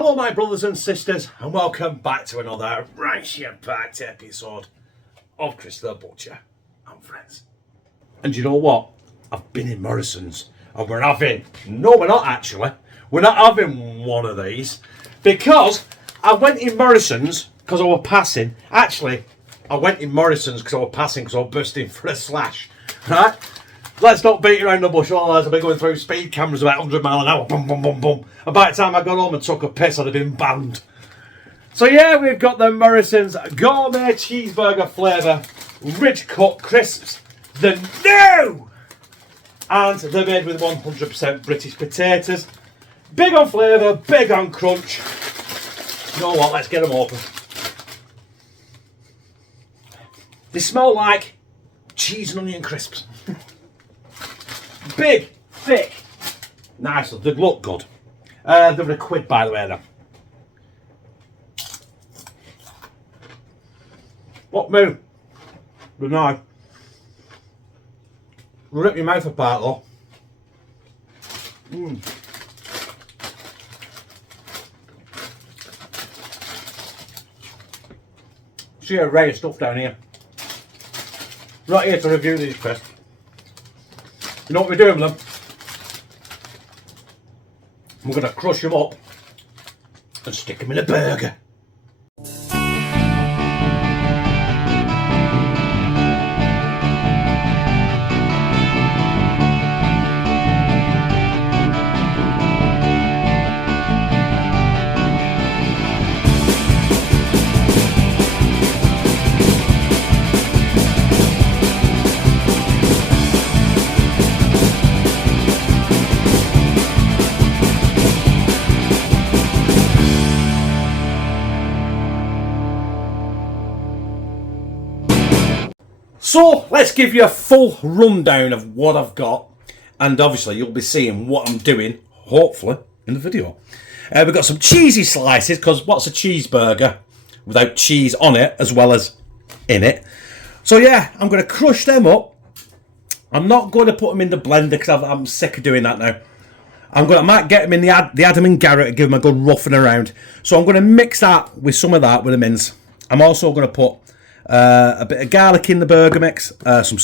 Hello my brothers and sisters, and welcome back to another ration-packed episode of Chris the Butcher and Friends. And you know what? I've been in Morrison's and we're not having one of these because I went in Morrison's because I was passing. Actually, I went in Morrison's because I was passing because I was bursting for a slash, right? Let's not beat around the bush, otherwise I've been going through speed cameras about 100 miles an hour, boom, boom, boom, boom. And by the time I got home and took a piss, I'd have been banned. So yeah, we've got the Morrison's Gourmet Cheeseburger flavour, rich cut crisps, the new! And they're made with 100% British potatoes. Big on flavour, big on crunch. You know what, let's get them open. They smell like cheese and onion crisps. Big, thick, nice. They look good. They're £1, by the way, then. What move? Good night. Rip your mouth apart, though. See a array of stuff down here. Right here to review these crisps. You know what we're doing with them? We're going to crush them up and stick them in a burger. So let's give you a full rundown of what I've got, and obviously you'll be seeing what I'm doing, hopefully, in the video. We've got some cheesy slices, because what's a cheeseburger without cheese on it as well as in it? So yeah, I'm going to crush them up. I'm not going to put them in the blender because I'm sick of doing that now. I might get them in the Adam and Garratt and give them a good roughing around. So I'm going to mix that with some of that with the mince. I'm also going to put a bit of garlic in the burger mix, some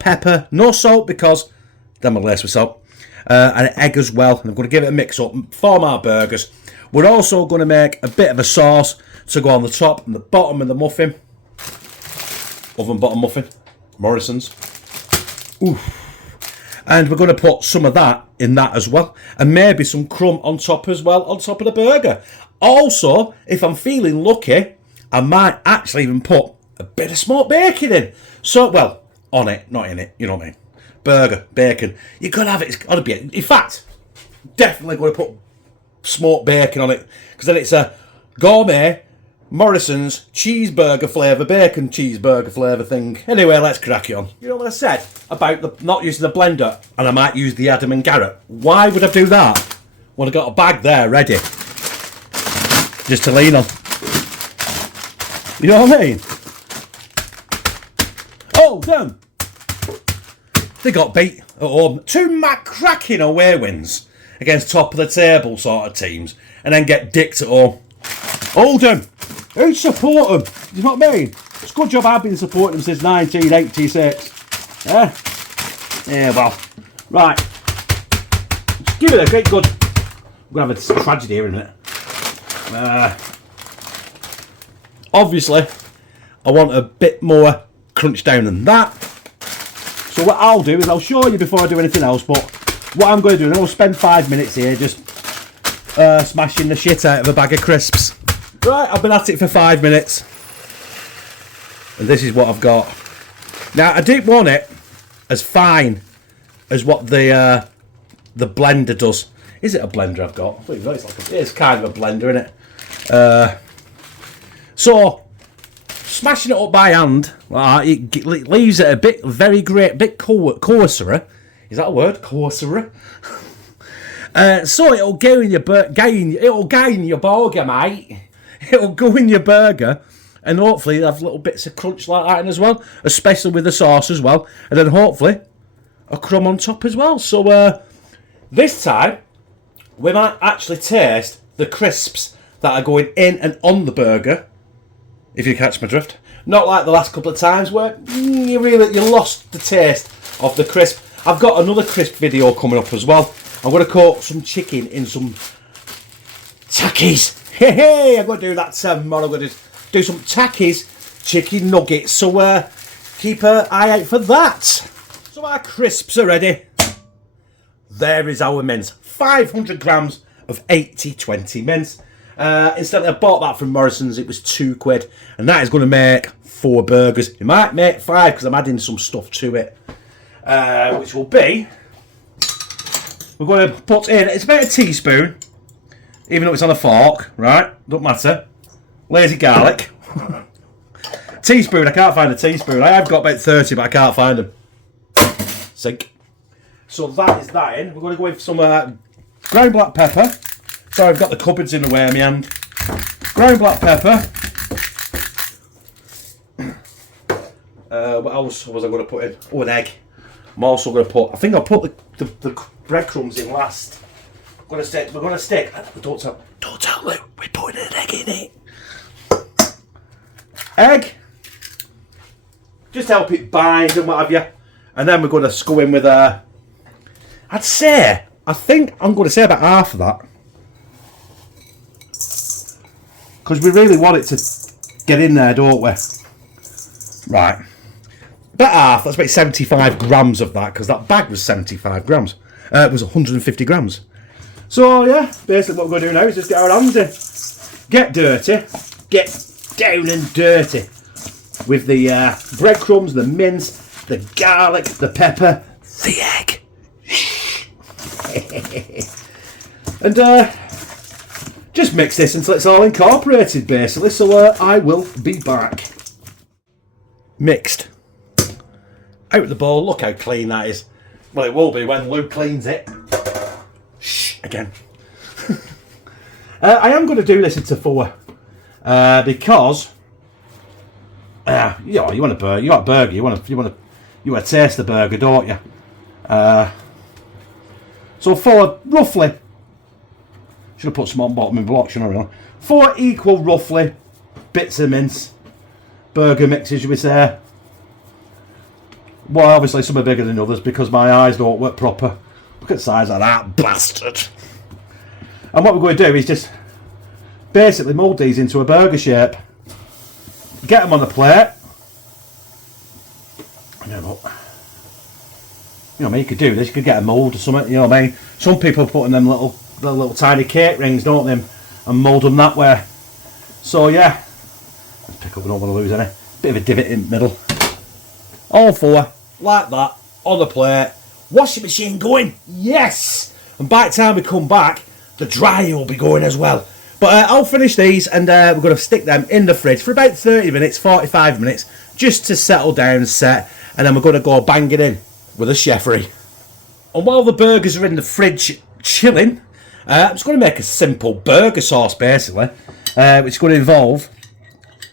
pepper, no salt because then we'll lace with salt, and an egg as well. And I'm going to give it a mix up for my burgers. We're also going to make a bit of a sauce to go on the top and the bottom of the muffin, oven bottom muffin, Morrison's. Oof. And we're going to put some of that in that as well, and maybe some crumb on top as well, on top of the burger. Also, if I'm feeling lucky, I might actually even put a bit of smoked bacon in. So, well, on it, not in it, you know what I mean. Burger, bacon. You've got to have it, it's got to be it. In fact, definitely going to put smoked bacon on it, because then it's a Gourmet Morrison's cheeseburger flavour, bacon cheeseburger flavour thing. Anyway, let's crack it on. You know what I said about not using the blender, and I might use the Adam and Garratt? Why would I do that? Well, I've got a bag there ready, just to lean on. You know what I mean? Oh, damn. They got beat at home. 2 cracking away wins against top of the table sort of teams, and then get dicked at home. Hold them. Who'd support them? You know what I mean? It's a good job I've been supporting them since 1986. Yeah, well. Right. Just give it a great good. We're going to have a tragedy here in a minute. Obviously, I want a bit more crunch down than that. So what I'll do is I'll show you before I do anything else, but what I'm going to do is I'll spend 5 minutes here just smashing the shit out of a bag of crisps. Right, I've been at it for 5 minutes. And this is what I've got. Now, I didn't want it as fine as what the blender does. Is it a blender I've got? It's kind of a blender, isn't it? So, smashing it up by hand, it leaves it a bit coarser. Is that a word? Coarser. So it'll go in your burger, mate. It'll go in your burger, and hopefully have little bits of crunch like that in as well, especially with the sauce as well, and then hopefully a crumb on top as well. So this time we might actually taste the crisps that are going in and on the burger, if you catch my drift. Not like the last couple of times where you lost the taste of the crisp. I've got another crisp video coming up as well. I'm going to coat some chicken in some Takis. Hey, I'm going to do that tomorrow. I'm going to do some Takis chicken nuggets. So keep an eye out for that. So our crisps are ready. There is our mince. 500 grams of 80/20 mince. Instead, I bought that from Morrison's. It was £2, and that is going to make 4 burgers. It might make 5 because I'm adding some stuff to it, which will be, we're going to put in, it's about a teaspoon, even though it's on a fork, right? Don't matter. Lazy garlic. Teaspoon. I can't find a teaspoon. I have got about 30, but I can't find them. Sink. So that is that in. We're going to go with some ground black pepper. Sorry, I've got the cupboards in the way of my hand. Ground black pepper. What else was I going to put in? Oh, an egg. I'm also going to put, I think I'll put the breadcrumbs in last. We're going to stick. Don't tell Lou, we're putting an egg in it. Egg. Just help it bind and what have you. And then we're going to go in with I think I'm going to say about half of that. Because we really want it to get in there, don't we? Right. About half, that's about 75 grams of that, because that bag was 75 grams. It was 150 grams. So, yeah, basically what we're going to do now is just get our hands in. Get dirty. Get down and dirty. With the breadcrumbs, the mince, the garlic, the pepper, the egg. And, just mix this until it's all incorporated, basically. So I will be back. Mixed. Out of the bowl. Look how clean that is. Well, it will be when Lou cleans it. Shh, again. I am going to do this into 4 because you want a burger. You want a burger. You want to taste the burger, don't you? So 4 roughly. Should have put some on bottom in block, shouldn't I? 4 equal, roughly, bits of mince. Burger mixes, should we say. Well, obviously some are bigger than others because my eyes don't work proper. Look at the size of that bastard. And what we're going to do is just basically mould these into a burger shape. Get them on the plate. You know what I mean, you could do this, you could get a mould or something, you know what I mean? Some people put in them little tiny cake rings, don't they, and mould them that way. So yeah, let's pick up, we don't want to lose any. Bit of a divot in the middle. All 4, like that, on the plate. Washing machine going, yes! And by the time we come back, the dryer will be going as well. But I'll finish these and we're going to stick them in the fridge for about 30 minutes, 45 minutes, just to settle down and set. And then we're going to go bang it in with a Chefree. And while the burgers are in the fridge chilling, I'm just going to make a simple burger sauce, basically, which is going to involve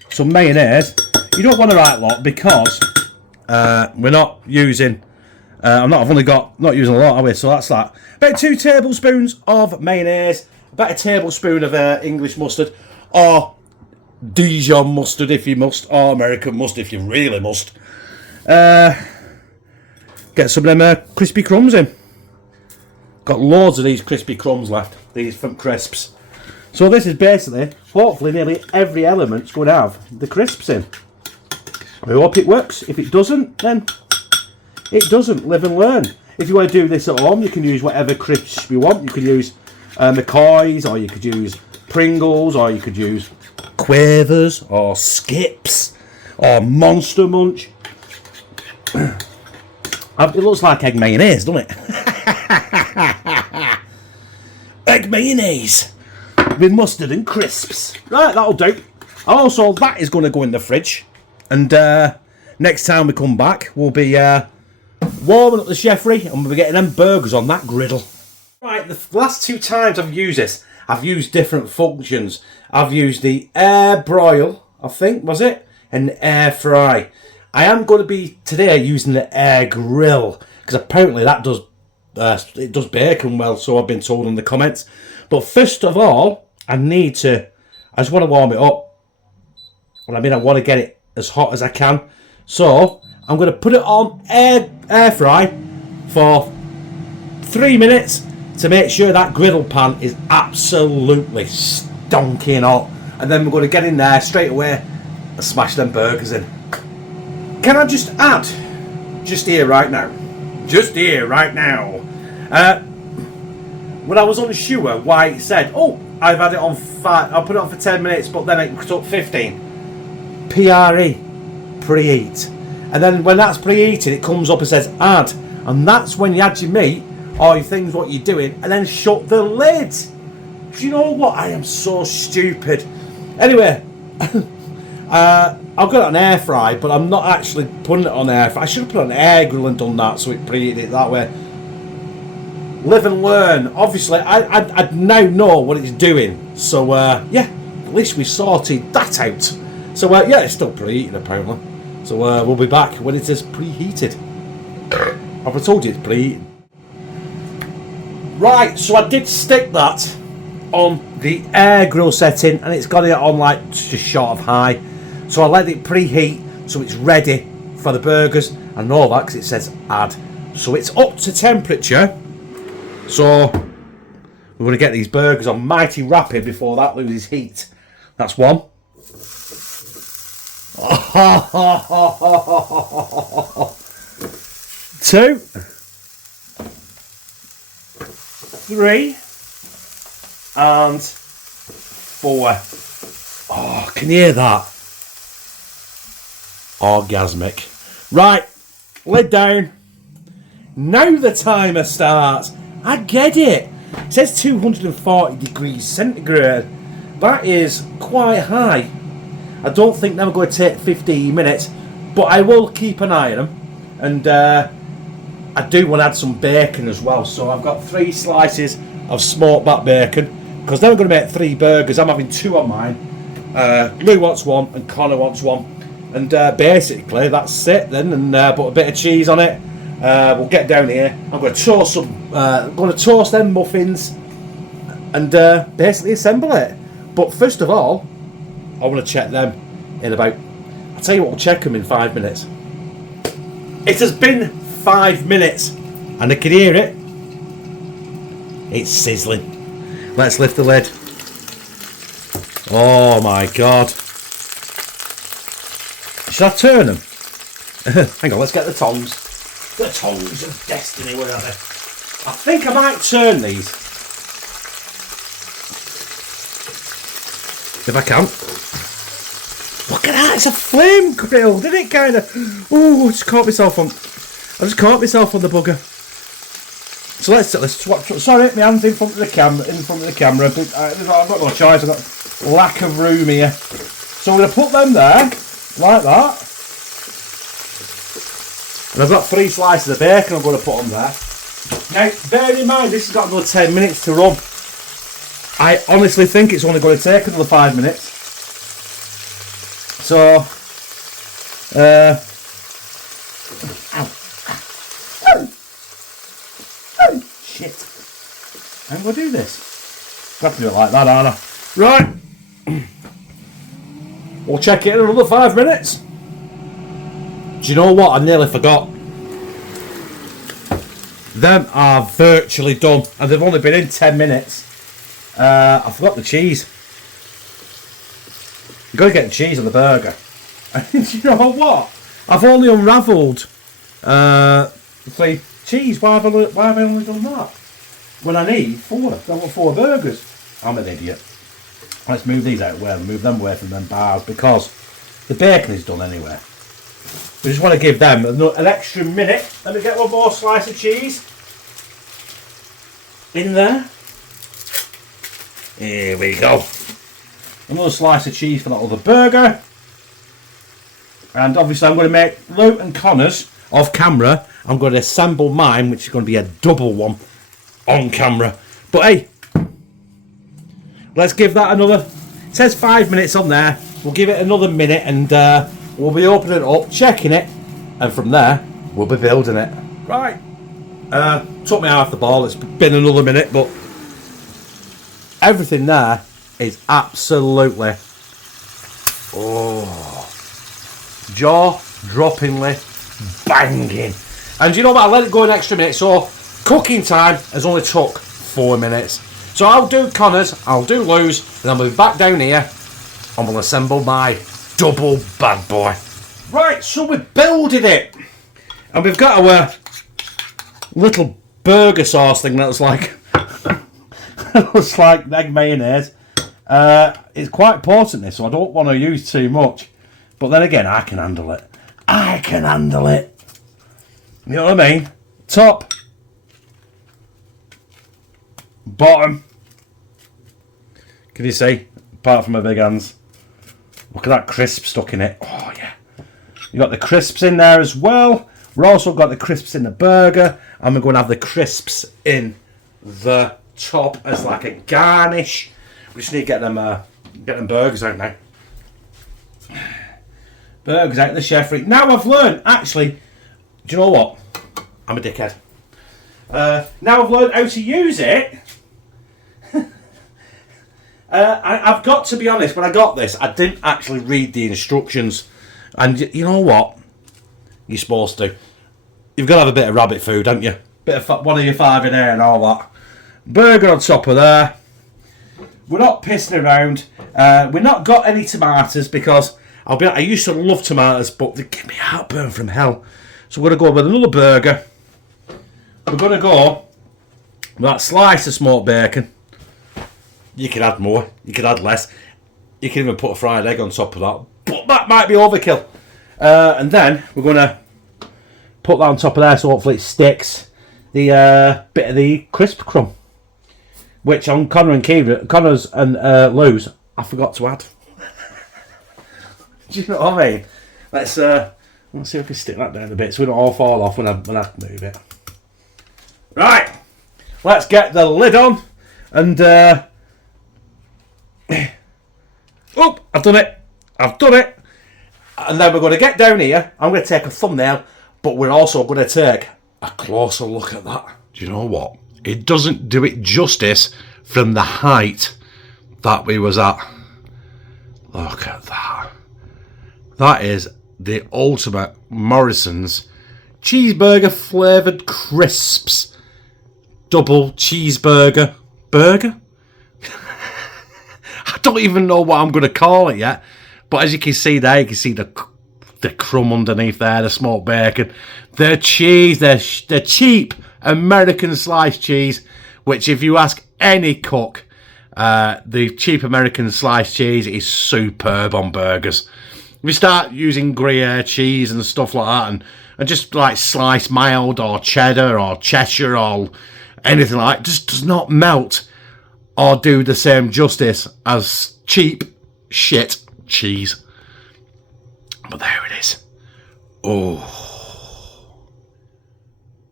some mayonnaise. You don't want a right lot because we're not using. I've not using a lot, are we? So that's that. About 2 tablespoons of mayonnaise, about a tablespoon of English mustard, or Dijon mustard if you must, or American mustard if you really must. Get some of them crispy crumbs in. Got loads of these crispy crumbs left, these from crisps. So this is basically, hopefully nearly every element's going to have the crisps in. I hope it works. If it doesn't, then it doesn't. Live and learn. If you want to do this at home, you can use whatever crisps you want. You could use McCoy's, or you could use Pringles, or you could use Quavers, or Skips, or Monster Munch. It looks like egg mayonnaise, doesn't it? Egg mayonnaise with mustard and crisps. Right, that'll do. Also, that is going to go in the fridge. And next time we come back, we'll be warming up the Chefree and we'll be getting them burgers on that griddle. Right, the last 2 times I've used this, I've used different functions. I've used the air broil, I think, was it? And the air fry. I am going to be today using the air grill because apparently that does it does bacon well, so I've been told in the comments. But first of all, I just want to warm it up. Well, I mean, I want to get it as hot as I can. So I'm going to put it on air fry for 3 minutes to make sure that griddle pan is absolutely stonking hot. And then we're going to get in there straight away and smash them burgers in. Can I just add, just here right now, when I was unsure why it said, oh, I've had it on I'll put it on for 10 minutes, but then it took 15. Preheat. And then when that's preheated, it comes up and says add. And that's when you add your meat, or your things, what you're doing, and then shut the lid. Do you know what? I am so stupid. Anyway, I've got it on air fry, but I'm not actually putting it on air fry. I should have put it on air grill and done that, so it preheated it that way. Live and learn. Obviously, I now know what it's doing. So, yeah, at least we sorted that out. So, yeah, it's still preheating, apparently. So, we'll be back when it is preheated. I've told you it's preheating. Right, so I did stick that on the air grill setting, and it's got it on, like, just short of high. So I let it preheat, so it's ready for the burgers. I know that because it says add. So it's up to temperature. So we're going to get these burgers on mighty rapid before that loses heat. That's one. 2, 3, and 4. Oh, can you hear that? Orgasmic. Right, lid down. Now the timer starts. I get it. It says 240 degrees centigrade. That is quite high. I don't think they're going to take 15 minutes, but I will keep an eye on them. And I do want to add some bacon as well. So I've got 3 slices of smoked back bacon, because then I'm going to make 3 burgers. I'm having 2 on mine. Lou wants 1 and Connor wants 1. And basically that's it then, and put a bit of cheese on it. We'll get down here. I'm going to toast toast them muffins and basically assemble it. But first of all, I want to check them in about, I'll tell you what, we'll check them in 5 minutes. It has been 5 minutes and I can hear it. It's sizzling. Let's lift the lid. Oh my God. Should I turn them? Hang on, let's get the tongs. The tongs of destiny, where are they? I think I might turn these. If I can. Look at that, it's a flame grill, didn't it, kind of? Oh, I just caught myself on the bugger. So let's swap. Sorry, my hand's in front of the camera, but I've got no choice, I've got lack of room here. So I'm going to put them there. Like that. And I've got 3 slices of bacon I'm going to put on there. Now, bear in mind, this has got another 10 minutes to run. I honestly think it's only going to take another 5 minutes. So, shit. I'm going to do this. I have to do it like that, aren't I? Right. We'll check it in another 5 minutes. Do you know what? I nearly forgot. Them are virtually done, and they've only been in 10 minutes. I forgot the cheese. You've got to get the cheese on the burger. And do you know what? I've only unravelled the cheese. Why have I only done that? When I need 4. I want 4 burgers. I'm an idiot. Let's move these out of the way and move them away from them bars, because the bacon is done anyway. We just want to give them an extra minute. Let me get one more slice of cheese in there. Here we go. Another slice of cheese for that other burger. And obviously I'm going to make Lou and Connor's off camera. I'm going to assemble mine, which is going to be a double one on camera. But hey, let's give that another, it says 5 minutes on there. We'll give it another minute and we'll be opening it up, checking it, and from there we'll be building it. Right. Took me half the ball, it's been another minute, but everything there is absolutely jaw-droppingly banging. And you know what? I let it go an extra minute, so cooking time has only took 4 minutes. So I'll do Connors, I'll do Lou's, and I'll be back down here and we'll assemble my double bad boy. Right, so we're building it. And we've got our little burger sauce thing that's like looks like egg mayonnaise. It's quite important this, so I don't want to use too much. But then again, I can handle it. I can handle it. You know what I mean? Top, bottom. Can you see? Apart from my big hands. Look at that crisp stuck in it. Oh yeah. You got the crisps in there as well. We've also got the crisps in the burger, and we're going to have the crisps in the top as like a garnish. We just need to get them burgers out now. Burgers out of the Chefree. Now I've learned, actually, do you know what? I'm a dickhead. Now I've learned how to use it. I've got to be honest, when I got this, I didn't actually read the instructions. And you know what? You're supposed to. You've got to have a bit of rabbit food, haven't you? Bit of one of your 5 in there and all that. Burger on top of there. We're not pissing around. We've not got any tomatoes because I used to love tomatoes, but they give me heartburn from hell. So we're going to go with another burger. We're going to go with that slice of smoked bacon. You can add more. You can add less. You can even put a fried egg on top of that. But that might be overkill. And then we're going to put that on top of there so hopefully it sticks. The bit of the crisp crumb. Which on Connor's and Lou's, I forgot to add. Do you know what I mean? Let's see if we can stick that down a bit so we don't all fall off when I move it. Right, let's get the lid on and oh, I've done it. And then we're going to get down here. I'm going to take a thumbnail, but we're also going to take a closer look at that. Do you know what? It doesn't do it justice from the height that we was at. Look at that. That is the ultimate Morrison's cheeseburger flavoured crisps. Double cheeseburger. Burger? I don't even know what I'm going to call it yet. But as you can see there, you can see the crumb underneath there, the smoked bacon. The cheese, the cheap American sliced cheese, which if you ask any cook, the cheap American sliced cheese is superb on burgers. If you start using Gruyere cheese and stuff like that, and just like sliced mild or cheddar or Cheshire or anything like that, just does not melt or do the same justice as cheap shit cheese. But there it is. Oh.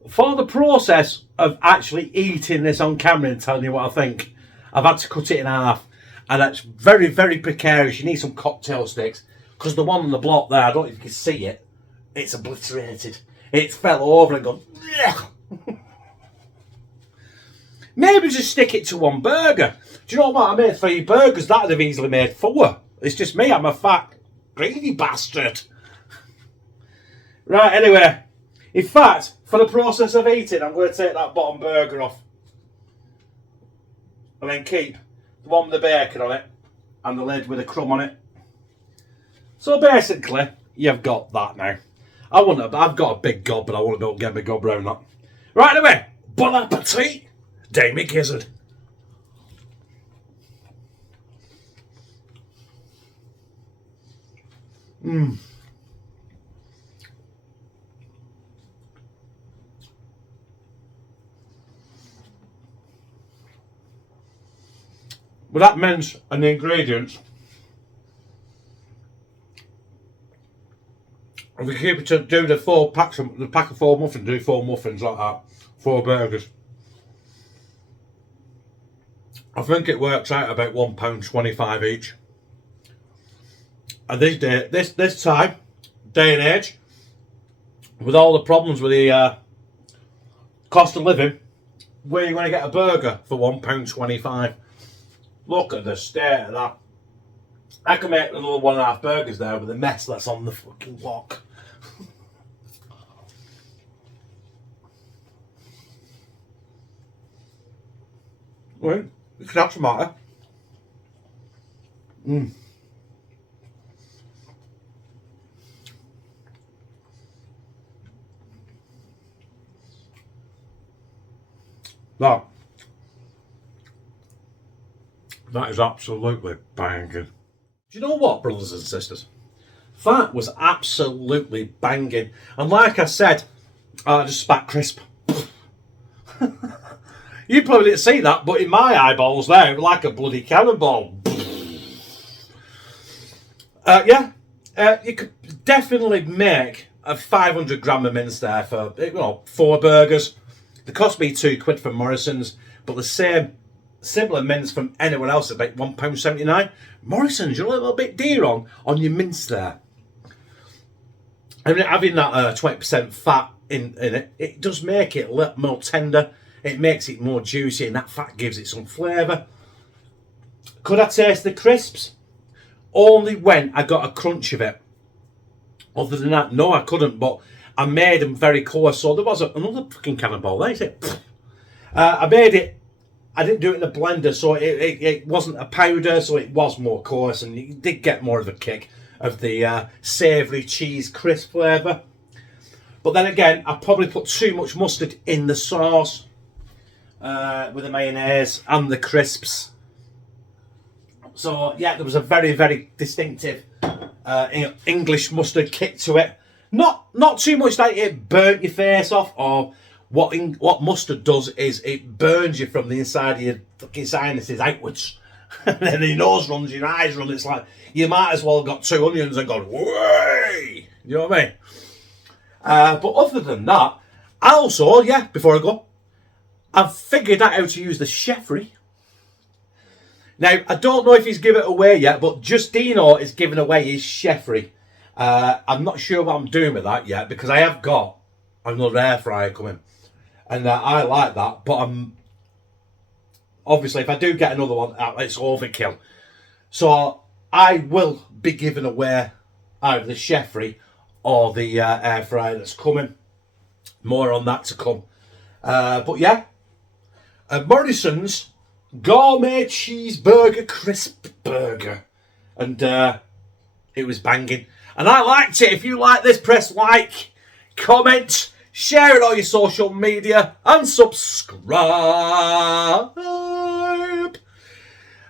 For the process of actually eating this on camera and telling you what I think, I've had to cut it in half. And that's very, very precarious. You need some cocktail sticks. Because the one on the block there, I don't know if you can see it, it's obliterated. It fell over and gone, maybe just stick it to one burger. Do you know what? I made 3 burgers. That would have easily made 4. It's just me. I'm a fat, greedy bastard. Right, anyway. In fact, for the process of eating, I'm going to take that bottom burger off. And then keep the one with the bacon on it. And the lid with a crumb on it. So basically, you've got that now. I've got a big gob, but I won't be able to get my gob round that. Right, anyway. Bon appetit, Damie Gizzard. With that mince and the ingredients, if we keep it to do the 4 packs, the pack of 4 muffins, do 4 muffins like that, 4 burgers. I think it works out about £1.25 each. And this time, day and age, with all the problems with the cost of living, where are you going to get a burger for £1.25? Look at the state of that. I can make another 1.5 burgers there with the mess that's on the fucking wok. Right, you can have tomato. That is absolutely banging. Do you know what, brothers and sisters? That was absolutely banging. And like I said, just spat crisp. You probably didn't see that, but in my eyeballs there, it was like a bloody cannonball. You could definitely make a 500 gram of mince there for 4 burgers. They cost me £2 from Morrison's, but the same similar mince from anyone else at about £1.79. Morrison's, you're a little bit dear on your mince there. I mean, having that 20% fat in it, it does make it a little more tender. It makes it more juicy, and that fat gives it some flavour. Could I taste the crisps? Only when I got a crunch of it. Other than that, no, I couldn't. But I made them very coarse. So there was another fucking cannonball there. Is it? I made it. I didn't do it in the blender, so it wasn't a powder, so it was more coarse, and you did get more of a kick of the savoury cheese crisp flavour. But then again, I probably put too much mustard in the sauce with the mayonnaise and the crisps. So yeah, there was a very, very distinctive English mustard kick to it. Not too much that it burnt your face off, or what mustard does is it burns you from the inside of your fucking sinuses outwards. And then your nose runs, your eyes run. It's like you might as well have got 2 onions and gone, way! You know what I mean? But other than that, also, before I go, I've figured out how to use the Chefree. Now, I don't know if he's given it away yet, but Justino is giving away his Chefree. I'm not sure what I'm doing with that yet, because I have got another air fryer coming. And I like that, but obviously, if I do get another one, it's overkill. So I will be giving away either the Chefree or the air fryer that's coming. More on that to come. But yeah, Morrison's Gourmet Cheeseburger Crisp Burger. And it was banging. And I liked it. If you like this, press like, comment, share it on your social media, and subscribe.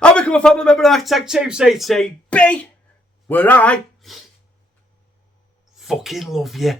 I'll become a family member of Architect 2CTB, where I fucking love you.